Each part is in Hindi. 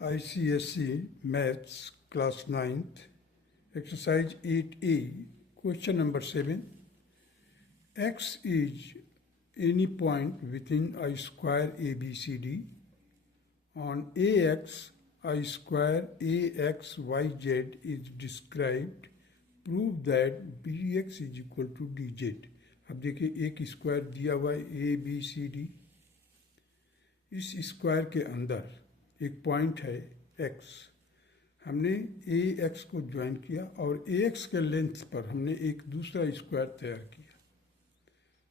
ICSE Maths Class 9th, Exercise 8A, Question number 7. X is any point within a square ABCD. On AX, a square AXYZ is described. Prove that BX is equal to DZ. अब देखिए एक स्क्वायर दिया हुआ है ABCD. इस स्क्वायर के अंदर एक पॉइंट है x. हमने AX को ज्वाइन किया और AX के लेंथ पर हमने एक दूसरा स्क्वायर तैयार किया,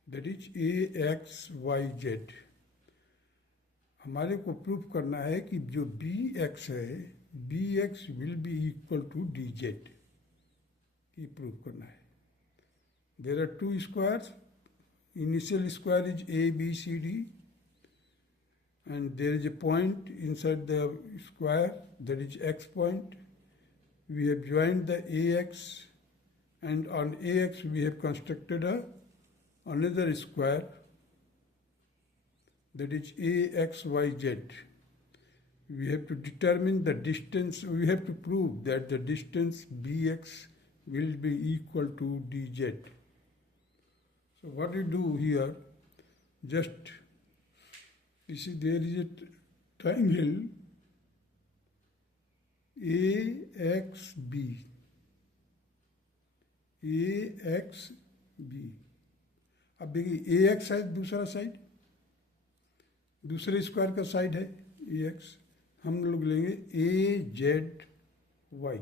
दैट इज AXYZ. हमारे को प्रूफ करना है कि जो BX है, BX will be equal to DZ. ये प्रूफ करना है. There are two squares. Initial square is ABCD, and there is a point inside the square, that is X point. We have joined the AX, and on AX we have constructed another square, that is AXYZ. We have to determine the distance. We have to prove that the distance BX will be equal to DZ. So what you do here, just you see there is a triangle AXB. AXB. अब देखिए AX है दूसरा साइड, दूसरे स्क्वायर का साइड है AX. हम लोग लेंगे AZY.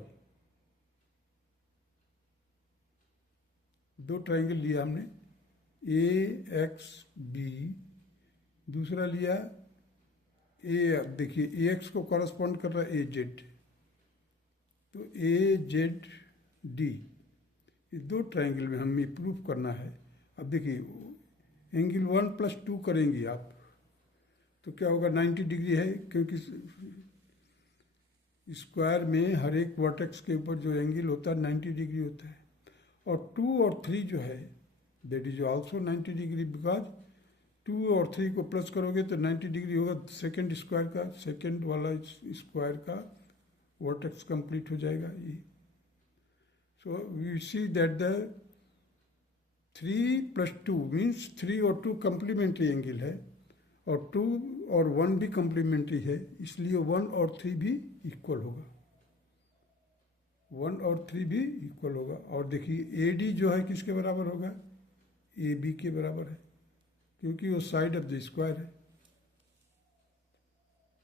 दो ट्राइंगल लिया हमने, AXB, दूसरा लिया A. देखिए AX को कॉरस्पॉन्ड कर रहा है AZ, तो AZD. ये दो ट्राइंगल में हमें प्रूफ करना है. अब देखिए एंगल 1+2 करेंगे आप तो क्या होगा, 90 डिग्री है, क्योंकि स्क्वायर में हर एक वर्टेक्स के ऊपर जो एंगल होता है 90 डिग्री होता है. और 2 और 3 जो है that is also 90 degree, because 2 और 3 को प्लस करोगे तो 90 डिग्री होगा. सेकेंड स्क्वायर का, सेकेंड वाला स्क्वायर का वर्टेक्स कंप्लीट हो जाएगा ये. So we see that the 3 + 2 means 3 और 2 कम्प्लीमेंट्री एंगल है, और 2 और 1 भी कम्प्लीमेंट्री है, इसलिए 1 और 3 भी इक्वल होगा. 1 और 3 भी इक्वल होगा. और देखिए AD जो है किसके बराबर होगा, AB के बराबर है, क्योंकि वो साइड ऑफ द स्क्वायर है.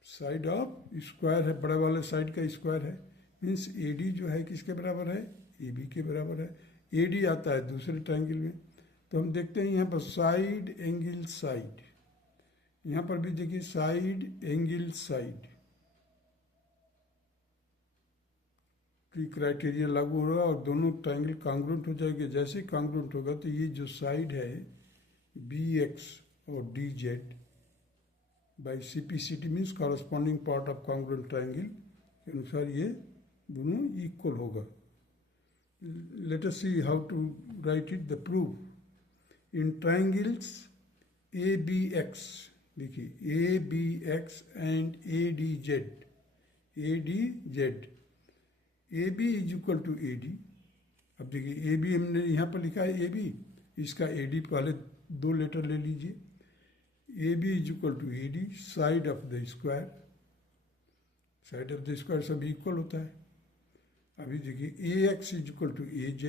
साइड ऑफ स्क्वायर है, बड़े वाले साइड का स्क्वायर है, मीन्स AD जो है किसके बराबर है, AB के बराबर है. AD आता है दूसरे ट्रायंगल में, तो हम देखते हैं यहाँ पर साइड एंगल साइड. यहाँ पर भी देखिए साइड एंगल साइड की क्राइटेरिया लागू होगा और दोनों ट्रायंगल कॉन्ग्रुएंट हो जाएंगे. जैसे कॉन्ग्रुएंट होगा तो ये जो साइड है BX और DZ by CPCT means corresponding part of congruent triangle के अनुसार ये दोनों इक्वल होगा. Let us see how to write it. The proof in triangles ABX, देखिए ABX and ADZ. AB is equal to AD. अब देखिए AB हमने यहाँ पर लिखा है AB, इसका AD पहले 2 लेटर ले लीजिए. AB is equal to AD, side of the square. Side of the square सब इक्वल होता है. अभी देखिए AX is equal to AZ,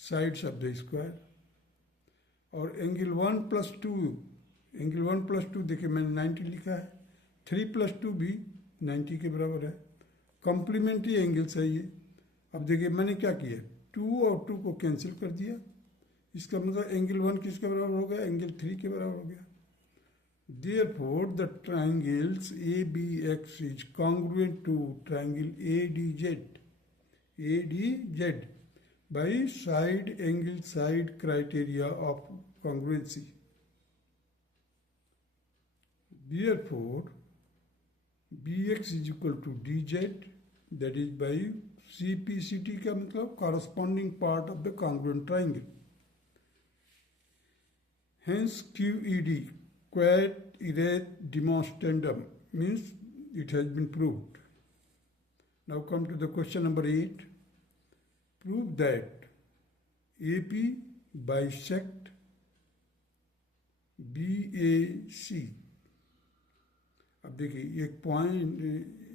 sides of the square. और एंगल 1+2, एंगल 1+2 देखिए मैंने 90 लिखा है, 3+2 भी 90 के बराबर है. कॉम्प्लीमेंट्री एंगल्स है ये. अब देखिए मैंने क्या किया, 2 और 2 को कैंसिल कर दिया. इसका मतलब एंगल 1 किसके बराबर हो गया, एंगल 3 के बराबर हो गया. Therefore the triangles ABX is congruent to triangle ADZ by side angle side criteria of congruency. Therefore, BX is equal to DZ, that is by CPCT का मतलब corresponding part of the congruent triangle. Hence QED, quad erect demonstrandum, means it has been proved. Now come to the question number 8. Prove that AP bisect BAC. अब देखिए एक पॉइंट,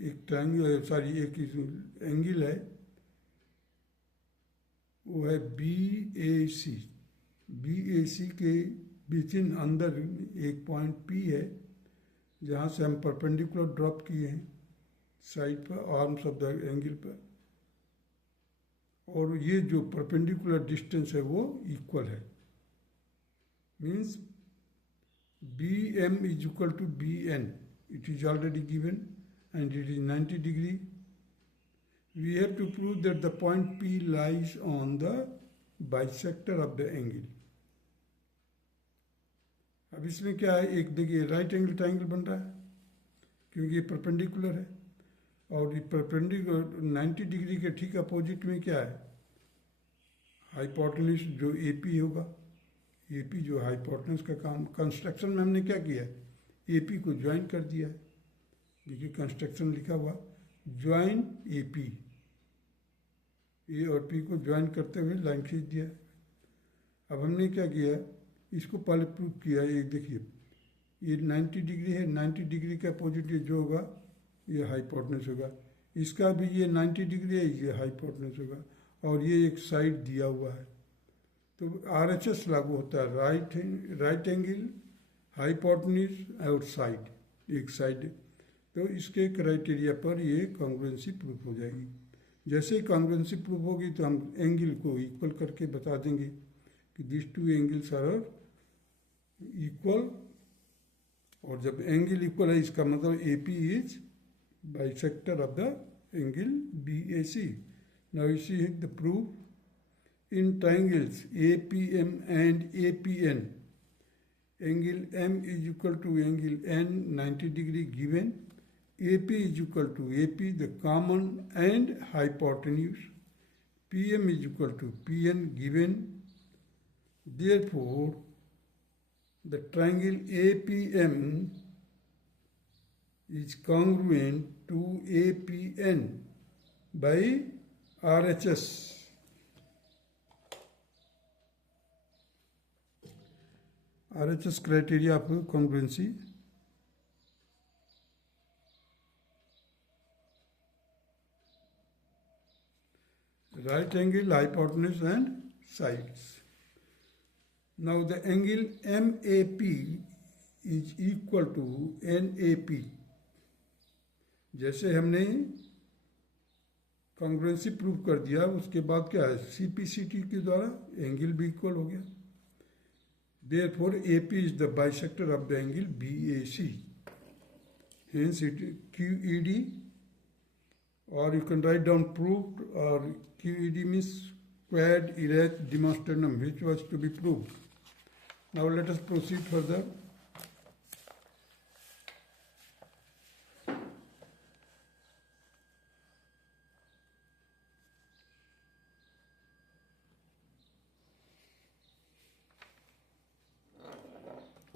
एक ट्रायंगल, सॉरी एक एंगल है, वो है BAC. BAC के बीच अंदर एक पॉइंट P है जहाँ से हम परपेंडिकुलर ड्रॉप किए हैं साइड पर, आर्म्स ऑफ द एंगल पर, और ये जो परपेंडिकुलर डिस्टेंस है वो इक्वल है. Means BM is equal to BN. It is already given and it is 90 degree. We have to prove that the point P lies on the bisector of the angle. अब इसमें क्या है, एक देखिए राइट एंगल ट्रायंगल बन रहा है क्योंकि ये परपेंडिकुलर है, और ये परपेंडिकुलर 90 डिग्री के ठीक अपोजिट में क्या है, हाइपोटेन्यूज जो AP होगा. AP जो हाइपोटेन्यूज का काम, कंस्ट्रक्शन में हमने क्या किया है, AP को ज्वाइन कर दिया है. देखिए कंस्ट्रक्शन लिखा हुआ, ज्वाइन AP, A और P को ज्वाइन करते हुए लाइन खींच दिया है. अब हमने क्या किया, इसको पहले प्रूव किया. ये देखिए ये 90 डिग्री है, 90 डिग्री का अपोजिट जो होगा ये हाइपोटेन्यूज होगा. इसका भी ये 90 डिग्री है, ये हाइपोटेन्यूज होगा, और ये एक साइड दिया हुआ है. तो RHS लागू होता है, राइट एंगल, हाइपोटेन्यूज और साइड, एक साइड. तो इसके क्राइटेरिया पर ये कॉन्ग्रुएंसी प्रूफ हो जाएगी. जैसे ही कॉन्ग्रुएंसी प्रूफ होगी तो हम एंगल को इक्वल करके बता देंगे कि this two angles are equal, और जब एंगल इक्वल है इसका मतलब AP is bisector of the angle BAC. Now you see the proof in triangles APM and APN. Angle M is equal to angle N 90 degree given. AP is equal to AP, the common and hypotenuse. PM is equal to PN given. Therefore, the triangle APM is congruent to APN by RHS. RHS criteria of congruency. Right angle, hypotenuse and sides. Now the angle MAP is equal to NAP. जैसे हमने कॉन्ग्रुएंसी प्रूव कर दिया, उसके बाद क्या है, CPCT के द्वारा एंगल भी इक्वल हो गया. Therefore, AP is the bisector of the angle BAC. Hence, it is QED, or you can write down proved, or QED means quad erect demonstranum, which was to be proved. Now, let us proceed further.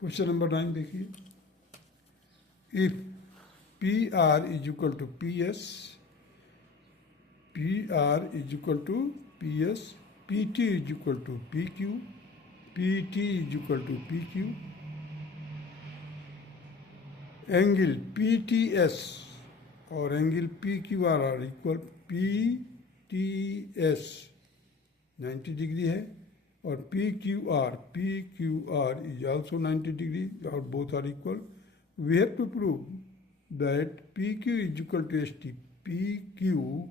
Question number 9 देखिए. If PR is equal to PS, PR is equal to PS, PT is equal to PQ, PT is equal to PQ, angle PTS और angle PQR are equal. PTS 90 degree है और PQR is also 90 degree, or both are equal. We have to prove that PQ is equal to ST. PQ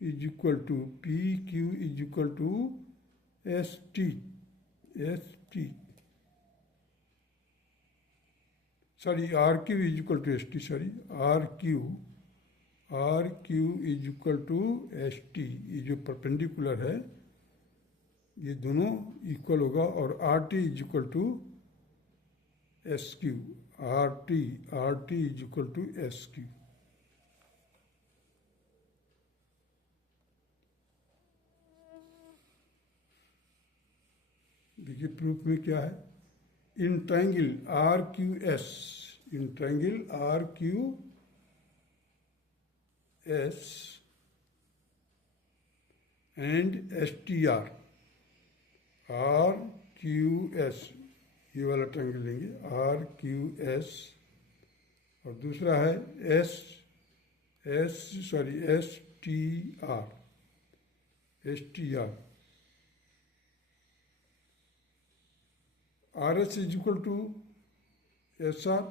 is equal to PQ is equal to ST. Sorry, RQ is equal to ST. Sorry, RQ is equal to ST. ये जो परपेंडिकुलर है ये दोनों इक्वल होगा, और RT is equal to SQ. RT is equal to SQ. देखिए प्रूफ में क्या है. In triangle RQS, S and S T R, R Q S, ये वाला ट्रायंगल लेंगे, आर क्यू एस, और दूसरा है S T R, R S is equal to S R,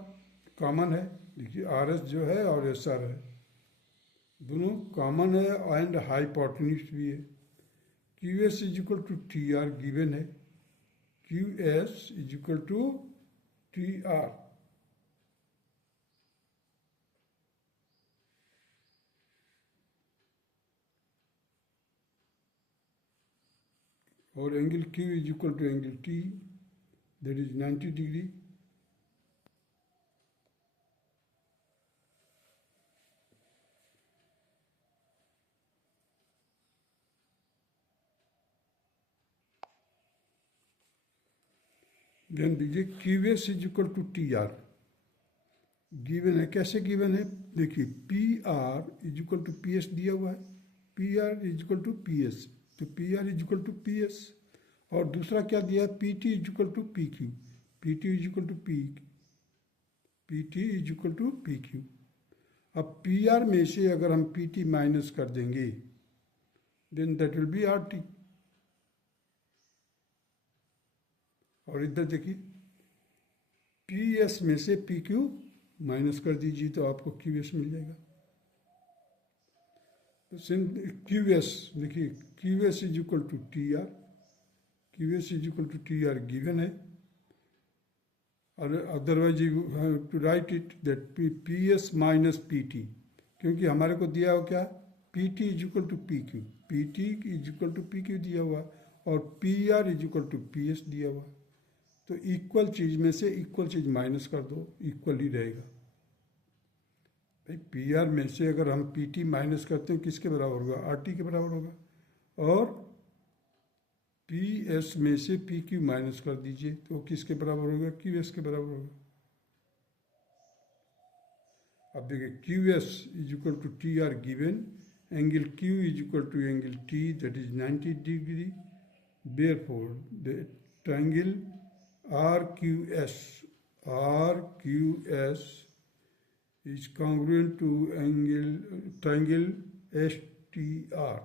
common है, देखिए आर एस जो है और एस आर है, दोनों कॉमन है एंड हाइपोटेन्यूज भी है। Q S is equal to T R given है, Q S is equal to T R. और angle Q is equal to angle T, that is 90 degree. ध्यान दीजिए QS is equal to TR given है, कैसे गिवन है, देखिए PR is equal to PS दिया हुआ है, PR is equal to PS, तो PR is equal to PS, और दूसरा क्या दिया है, PT is equal to PQ, PT is equal to PT is equal to PQ। अब PR में से अगर हम PT माइनस कर देंगे then that will be RT, और इधर देखिए PS में से PQ माइनस कर दीजिए तो आपको QS मिल जाएगा। तो QS देखिए, QS is equal to TR, QS is equal to TR given है, और otherwise you have to write it that PS minus PT, क्योंकि हमारे को दिया हो क्या, PT is equal to PQ, PT is equal to PQ दिया हुआ, और PR is equal to PS दिया हुआ, तो इक्वल चीज में से इक्वल चीज माइनस कर दो, इक्वल ही रहेगा। भाई PR में से अगर हम PT माइनस करते हैं किसके बराबर होगा, RT के बराबर होगा, और PS में से PQ माइनस कर दीजिए तो किसके बराबर होगा, QS के बराबर होगा। अब देखिए QS is equal to TR given, angle Q is equal to angle T that is 90 degree, therefore the triangle RQS is congruent to triangle STR,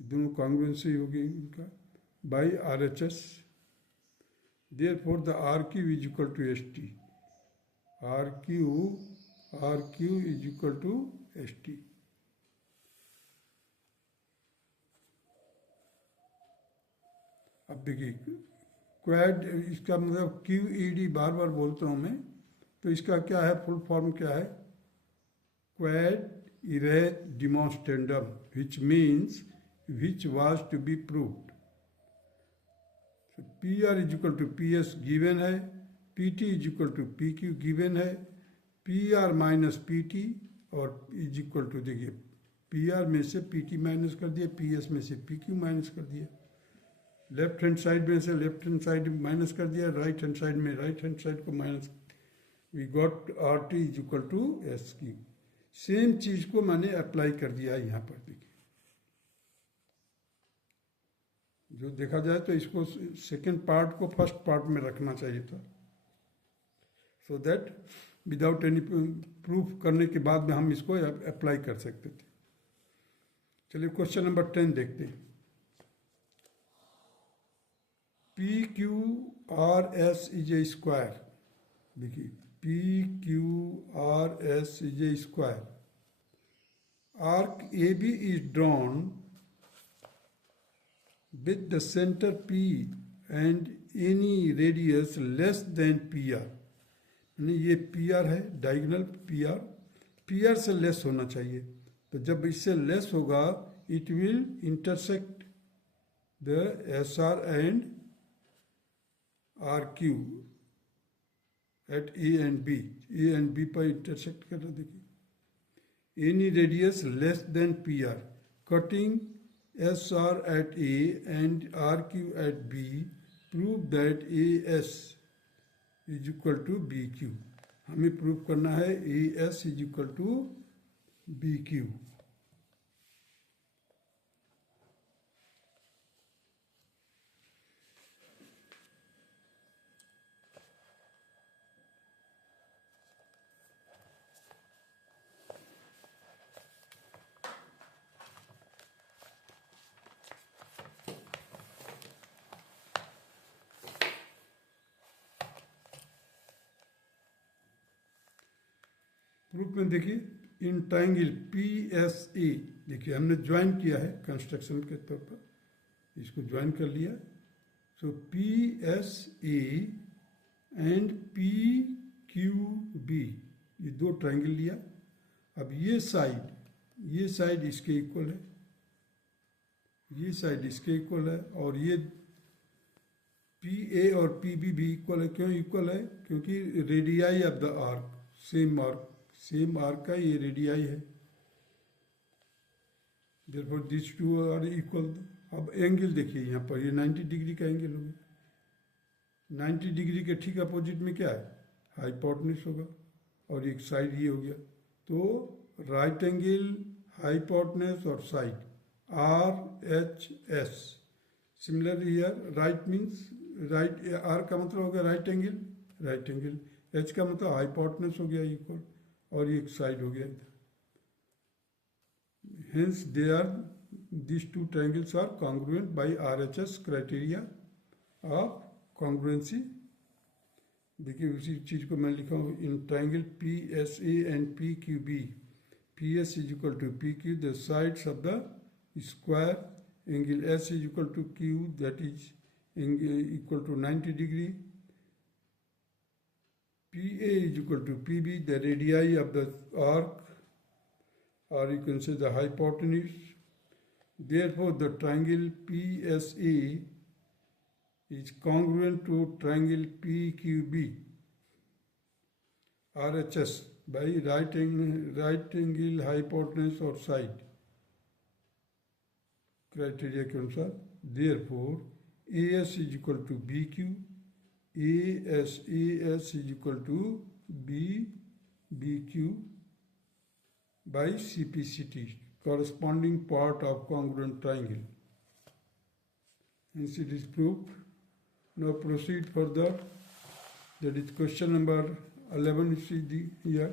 दोनों कॉन्ग्रुएंसी होगी इनका, by RHS, therefore the RQ is equal to ST, RQ is equal to ST। अब देखिए क्वाड, इसका मतलब QED बार बार बोलता हूँ मैं, तो इसका क्या है, फुल फॉर्म क्या है, quod erat demonstrandum, which means which was to be proved. PR is equal to PS given है, PT is equal to PQ given है, PR माइनस PT और इज इक्वल टू, देखिए PR में से PT माइनस कर दिया, PS में से PQ माइनस कर दिया, लेफ्ट हैंड साइड में से लेफ्ट हैंड साइड माइनस कर दिया, राइट हैंड साइड में राइट हैंड साइड को minus, we got RT is equal to SQ। Same चीज को मैंने अप्लाई कर दिया है यहाँ पर, देखिए जो देखा जाए तो इसको सेकेंड पार्ट को फर्स्ट पार्ट में रखना चाहिए था, so that without any proof करने के बाद में हम इसको अप्लाई कर सकते थे। चलिए क्वेश्चन नंबर 10 देखते हैं। PQRS is a square, देखिए PQRS is a square, arc AB is drawn with the center P and any radius less than PR, यानी ये PR है, डायगोनल PR से लेस होना चाहिए, तो जब इससे लेस होगा it will intersect the SR and RQ at A and B पर इंटरसेक्ट कर रहा, देखिए any radius less than PR, cutting SR at A and RQ at B, prove that AS is equal to BQ। हमें प्रूव करना है A S is equal to B Q. Proof में देखिए in triangle P S A, देखिए हमने ज्वाइन किया है कंस्ट्रक्शन के तौर पर, इसको ज्वाइन कर लिया। So P S A and P Q B, ये दो ट्राइंगल लिया। अब ये साइड इसके इक्वल है, ये साइड इसके इक्वल है, और ये पी ए और पी बी भी इक्वल है। क्यों इक्वल है? क्योंकि radii of the arc same arc का ये रेडियाई है, therefore these two are equal। अब एंगल देखिए यहाँ पर, ये 90 डिग्री का एंगल होगा। 90 डिग्री के ठीक अपोजिट में क्या है? हाइपोटेन्यूज होगा, और एक साइड ये हो गया। तो राइट एंगल, हाइपोटेन्यूज और side R H S. Similarly here right means right, R का मतलब हो गया राइट एंगल, एच का मतलब हाइपोटेन्यूज हो गया इक्वल, और एक साइड हो गया। Hence these two triangles are congruent by RHS criteria of congruency। देखिए उसी चीज को मैं लिखा हूँ in triangle P S A and P Q B, P S is equal to P Q the sides of the square, angle S is equal to Q that is equal to 90 degree, P A is equal to P B the radii of the arc, or you can say the hypotenuse। Therefore, the triangle PSA is congruent to triangle PQB RHS by right angle, hypotenuse or side criteria के अनुसार। Therefore, AS is equal to BQ, AS is equal to BQ by CPCT, corresponding part of congruent triangle। Hence it is proved। Now proceed further, that is question number 11 you see here।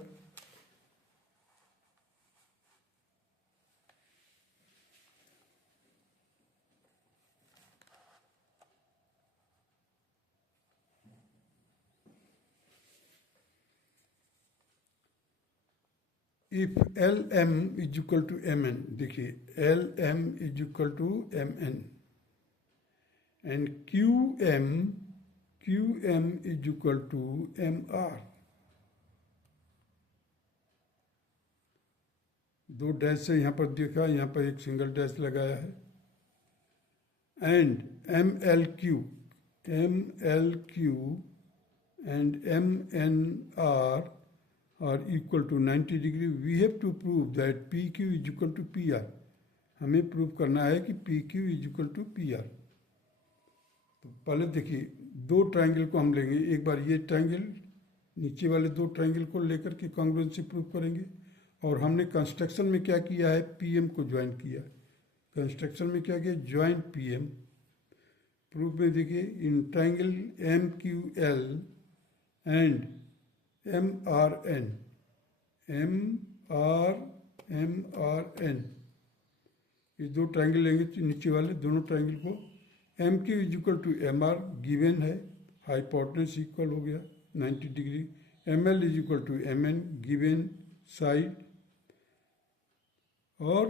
If LM is equal to MN, देखिए LM is equal to MN and QM is equal to MR, दो डैश से यहाँ पर देखा, यहाँ पर एक सिंगल डैश लगाया है, and MLQ and MNR are equal to 90 degree। We have to prove that PQ is equal to PR। हमें प्रूव करना है कि PQ is equal to PR। तो पहले देखिए दो ट्रायंगल को हम लेंगे, एक बार ये ट्रायंगल, नीचे वाले दो ट्रायंगल को लेकर के कॉन्ग्रुएंसी प्रूव करेंगे। और हमने कंस्ट्रक्शन में क्या किया है? PM को ज्वाइन किया। कंस्ट्रक्शन में क्या किया? Join PM। प्रूफ में देखिए in triangle MQL and MRN, ये दो ट्रायंगल लेंगे नीचे वाले दोनों ट्रायंगल को। MQ is equal to MR given है, हाइपोटेन्यूज इक्वल हो गया 90 degree. ML is equal to MN given side, और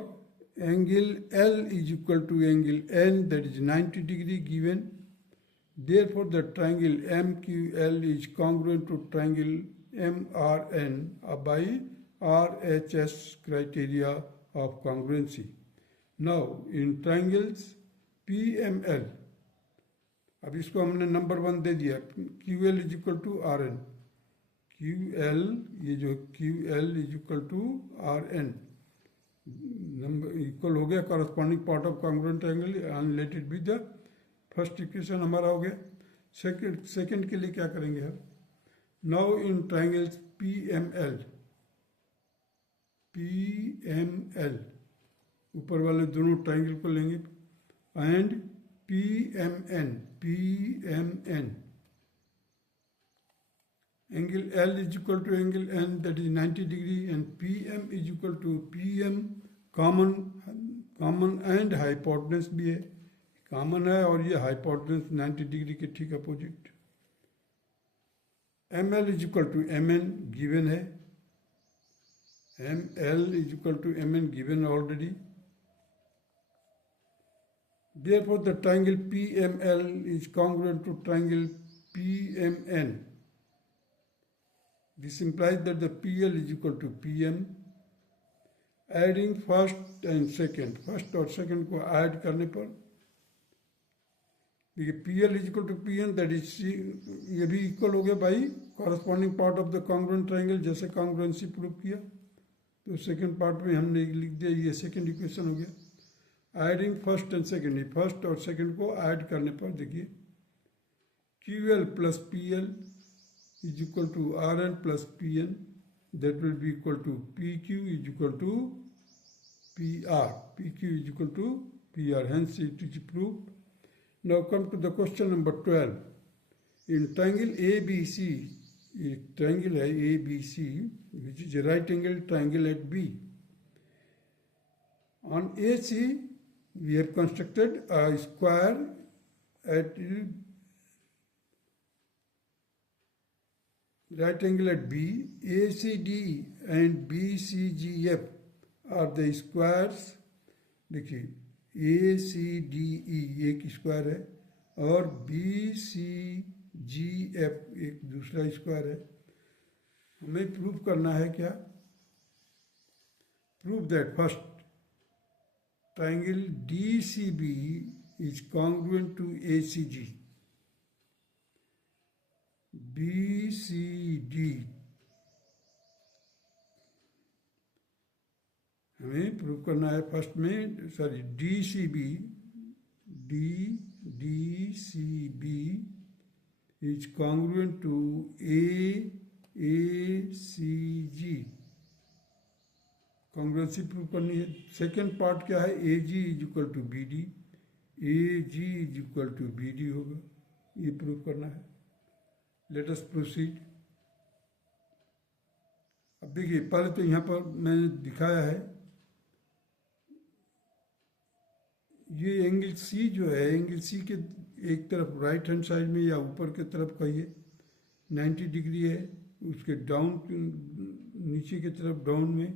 angle L is equal to angle N that is 90 degree given. Therefore the triangle MQL is congruent to triangle MRN by RHS criteria of congruency। Now in triangles PML, अब इसको हमने नंबर 1 दे दिया, QL is equal to RN, QL ये जो QL is equal to RN, number equal हो गया corresponding part of congruent triangle, and let it be the first equation हमारा हो गया। सेकंड के लिए क्या करेंगे हम? नाउ इन ट्रायंगल्स PML, ऊपर वाले दोनों ट्राइंगल को लेंगे, and PMN, angle L is equal to angle N, that is 90 degree, and PM is equal to PM, common and hypotenuse भी है, कॉमन है और ये हाइपोटेनस 90 डिग्री के ठीक opposite. ML is equal to MN given है, ML is equal to MN given already. Therefore, the triangle PML is congruent to triangle PMN. This implies that the PL is equal to PM. Adding first and second, first और सेकंड को ऐड करने पर देखिए PL is equal to PN, that is ये भी इक्वल हो गया by corresponding part of the congruent triangle, जैसे कॉन्ग्रुएंसी प्रूव किया। तो सेकंड पार्ट में हमने लिख दिया, ये सेकंड इक्वेशन हो गया। Adding first and second, first और सेकंड को ऐड करने पर देखिए QL plus PL is equal to RN plus PN, that will be equal to PQ is equal to PR, PQ is equal to PR, hence it is proved. Now come to the question number 12. In triangle ABC, एक triangle है ABC, which is a right angle triangle at B. On AC, we have constructed a square at right angle at B. ACD and BCGF are the squares. देखिए ACDE एक स्क्वायर है और BCGF एक दूसरा स्क्वायर है। हमें प्रूव करना है क्या? Prove that first triangle DCB is congruent to ACG. BCD हमें प्रूव करना है फर्स्ट में, sorry DCB is congruent to ACG. Congruency prove करनी है। सेकेंड पार्ट क्या है? AG is equal to BD, AG is equal to BD होगा, ये प्रूव करना है। Let us proceed. अब देखिए पहले तो यहाँ पर मैंने दिखाया है ये एंगल C जो है, एंगल C के एक तरफ राइट हैंड साइड में या ऊपर के तरफ कहिए 90 डिग्री है, उसके डाउन नीचे की तरफ डाउन में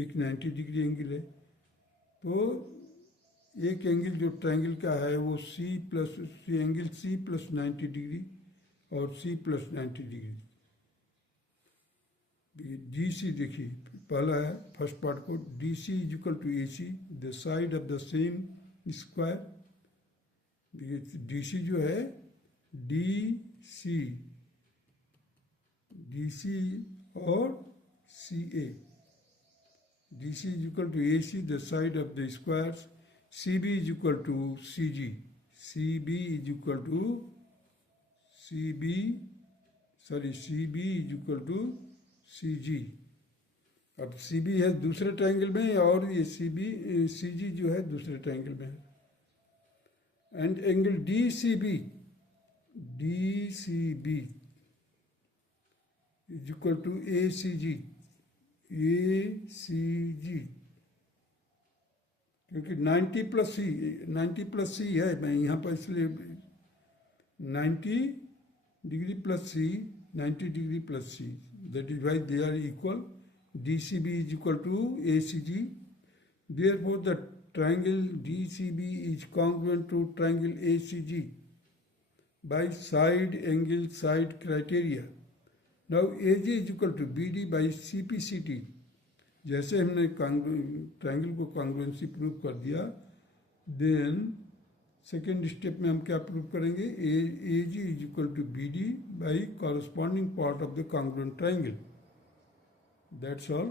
एक 90 डिग्री एंगल है। तो एक एंगल जो ट्रायंगल का है वो एंगल C प्लस 90 डिग्री और C प्लस 90 डिग्री। DC देखिए पहला है फर्स्ट पार्ट को, DC is equal to AC, the side of the same square. देखिए DC जो है DC और CA, DC is equal to AC, the side of the squares. CB is equal to CG, CB is equal to CB is equal to CG। अब CB है दूसरे ट्रायंगल में और ये CG जो है दूसरे ट्रायंगल में है। And angle DCB is equal to ACG, क्योंकि 90 प्लस C है, मैं यहाँ पर इसलिए 90 degree plus C, 90 degree plus C, that is why they are equal. DCB is equal to ACG. Therefore, the triangle DCB is congruent to triangle ACG by side angle side criteria. Now AG is equal to BD by CPCT. जैसे हमने ट्रायंगल को कॉन्ग्रुएंसी प्रूव कर दिया, देन सेकेंड स्टेप में हम क्या प्रूव करेंगे? AG is equal to BD by corresponding part of the congruent triangle. That's all.